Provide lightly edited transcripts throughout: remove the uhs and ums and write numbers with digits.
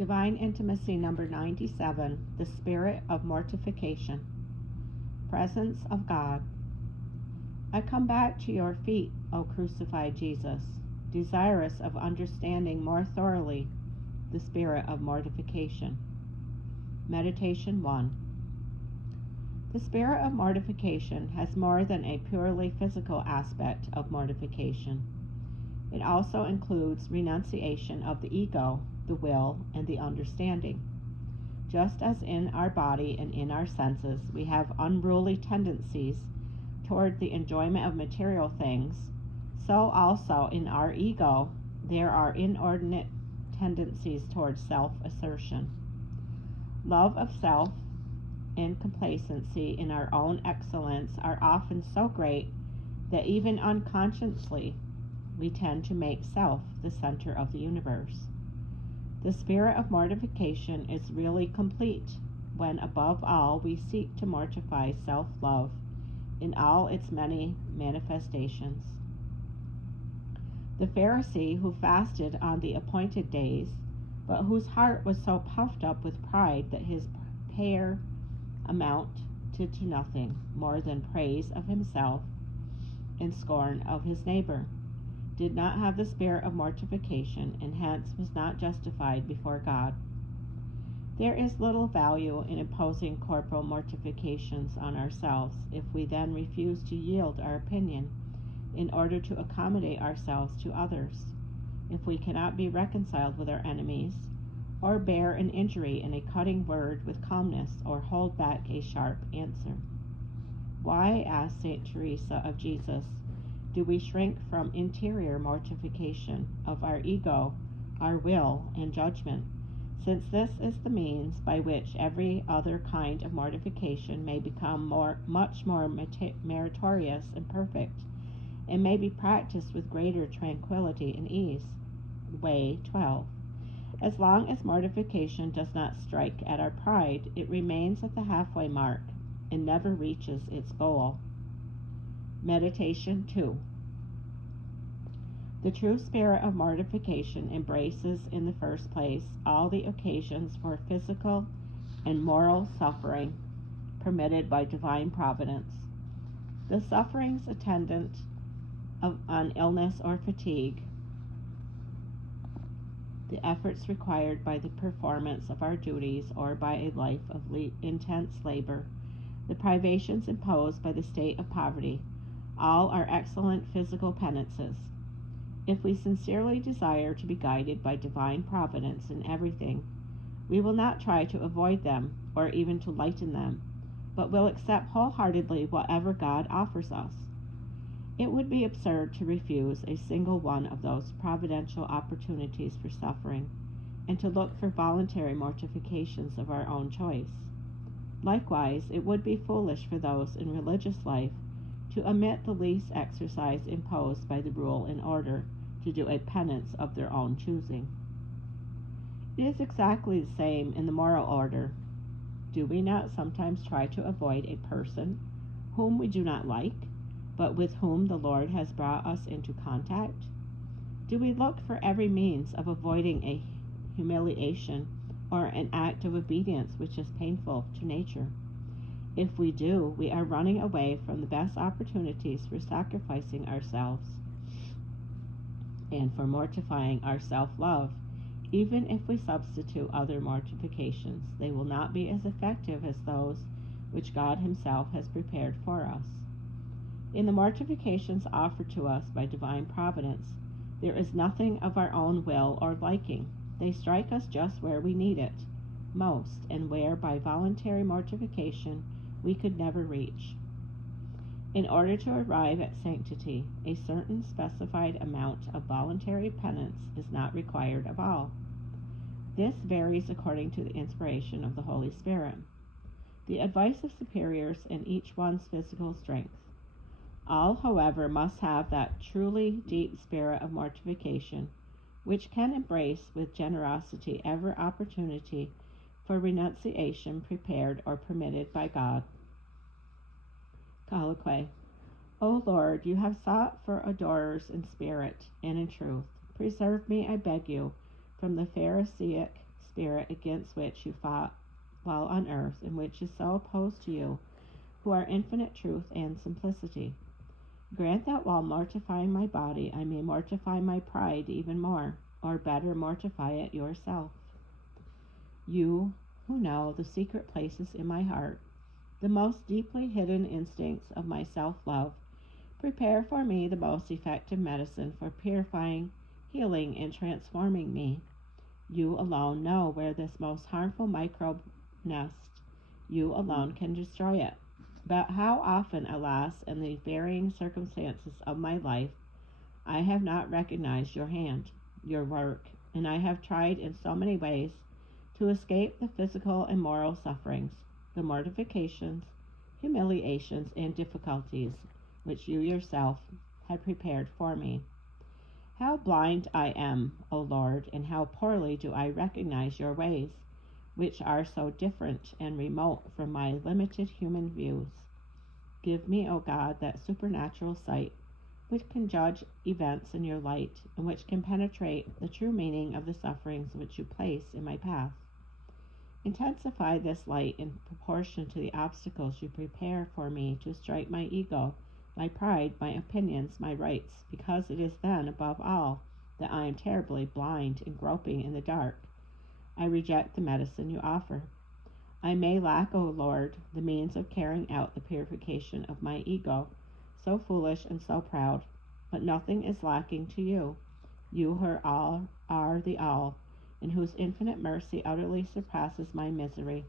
Divine Intimacy number 97, the Spirit of Mortification. Presence of God. I come back to your feet, O crucified Jesus, desirous of understanding more thoroughly the spirit of mortification. Meditation 1. The spirit of mortification has more than a purely physical aspect of mortification. It also includes renunciation of the ego, the will, and the understanding. Just as in our body and in our senses we have unruly tendencies toward the enjoyment of material things, so also in our ego there are inordinate tendencies toward self-assertion. Love of self and complacency in our own excellence are often so great that even unconsciously we tend to make self the center of the universe. The spirit of mortification is really complete when, above all, we seek to mortify self-love in all its many manifestations. The Pharisee who fasted on the appointed days, but whose heart was so puffed up with pride that his prayer amounted to nothing more than praise of himself and scorn of his neighbor, did not have the spirit of mortification, and hence was not justified before God. There is little value in imposing corporal mortifications on ourselves if we then refuse to yield our opinion in order to accommodate ourselves to others, if we cannot be reconciled with our enemies, or bear an injury in a cutting word with calmness, or hold back a sharp answer. Why, asked St. Teresa of Jesus, do we shrink from interior mortification of our ego, our will, and judgment, since this is the means by which every other kind of mortification may become much more meritorious and perfect, and may be practiced with greater tranquility and ease? Way 12. As long as mortification does not strike at our pride, it remains at the halfway mark and never reaches its goal. Meditation 2. The true spirit of mortification embraces in the first place all the occasions for physical and moral suffering permitted by divine providence. The sufferings attendant on illness or fatigue, the efforts required by the performance of our duties or by a life of intense labor, the privations imposed by the state of poverty, all are excellent physical penances. If we sincerely desire to be guided by divine providence in everything, we will not try to avoid them or even to lighten them, but will accept wholeheartedly whatever God offers us. It would be absurd to refuse a single one of those providential opportunities for suffering, and to look for voluntary mortifications of our own choice. Likewise, it would be foolish for those in religious life to omit the least exercise imposed by the rule in order to do a penance of their own choosing. It is exactly the same in the moral order. Do we not sometimes try to avoid a person whom we do not like, but with whom the Lord has brought us into contact? Do we look for every means of avoiding a humiliation or an act of obedience which is painful to nature? If we do, we are running away from the best opportunities for sacrificing ourselves and for mortifying our self-love. Even if we substitute other mortifications, they will not be as effective as those which God Himself has prepared for us. In the mortifications offered to us by divine providence, there is nothing of our own will or liking. They strike us just where we need it most, and where by voluntary mortification we could never reach. In order to arrive at sanctity, a certain specified amount of voluntary penance is not required of all. This varies according to the inspiration of the Holy Spirit, the advice of superiors, and each one's physical strength. All, however, must have that truly deep spirit of mortification, which can embrace with generosity every opportunity for renunciation prepared or permitted by God. Colloquy. O Lord, you have sought for adorers in spirit and in truth. Preserve me, I beg you, from the Pharisaic spirit against which you fought while on earth, and which is so opposed to you, who are infinite truth and simplicity. Grant that while mortifying my body, I may mortify my pride even more, or better mortify it yourself. You, who know the secret places in my heart, the most deeply hidden instincts of my self-love, prepare for me the most effective medicine for purifying, healing, and transforming me. You alone know where this most harmful microbe nests. You alone can destroy it. But how often, alas, in the varying circumstances of my life, I have not recognized your hand, your work, and I have tried in so many ways to escape the physical and moral sufferings, the mortifications, humiliations, and difficulties which you yourself had prepared for me. How blind I am, O Lord, and how poorly do I recognize your ways, which are so different and remote from my limited human views. Give me, O God, that supernatural sight which can judge events in your light, and which can penetrate the true meaning of the sufferings which you place in my path. Intensify this light in proportion to the obstacles you prepare for me to strike my ego, my pride, my opinions, my rights, because it is then, above all, that I am terribly blind and groping in the dark. I reject the medicine you offer. I may lack, O Lord, the means of carrying out the purification of my ego, so foolish and so proud, but nothing is lacking to you, you who are the all, and whose infinite mercy utterly surpasses my misery.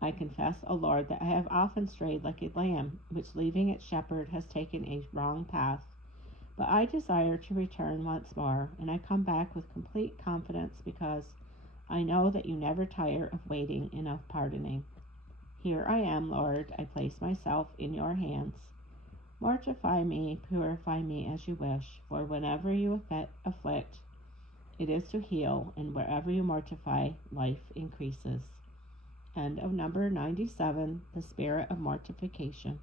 I confess, O Lord, that I have often strayed like a lamb, which, leaving its shepherd, has taken a wrong path. But I desire to return once more, and I come back with complete confidence, because I know that you never tire of waiting and of pardoning. Here I am, Lord, I place myself in your hands. Mortify me, purify me as you wish, for whenever you afflict, it is to heal, and wherever you mortify, life increases. End of number 97, The Spirit of Mortification.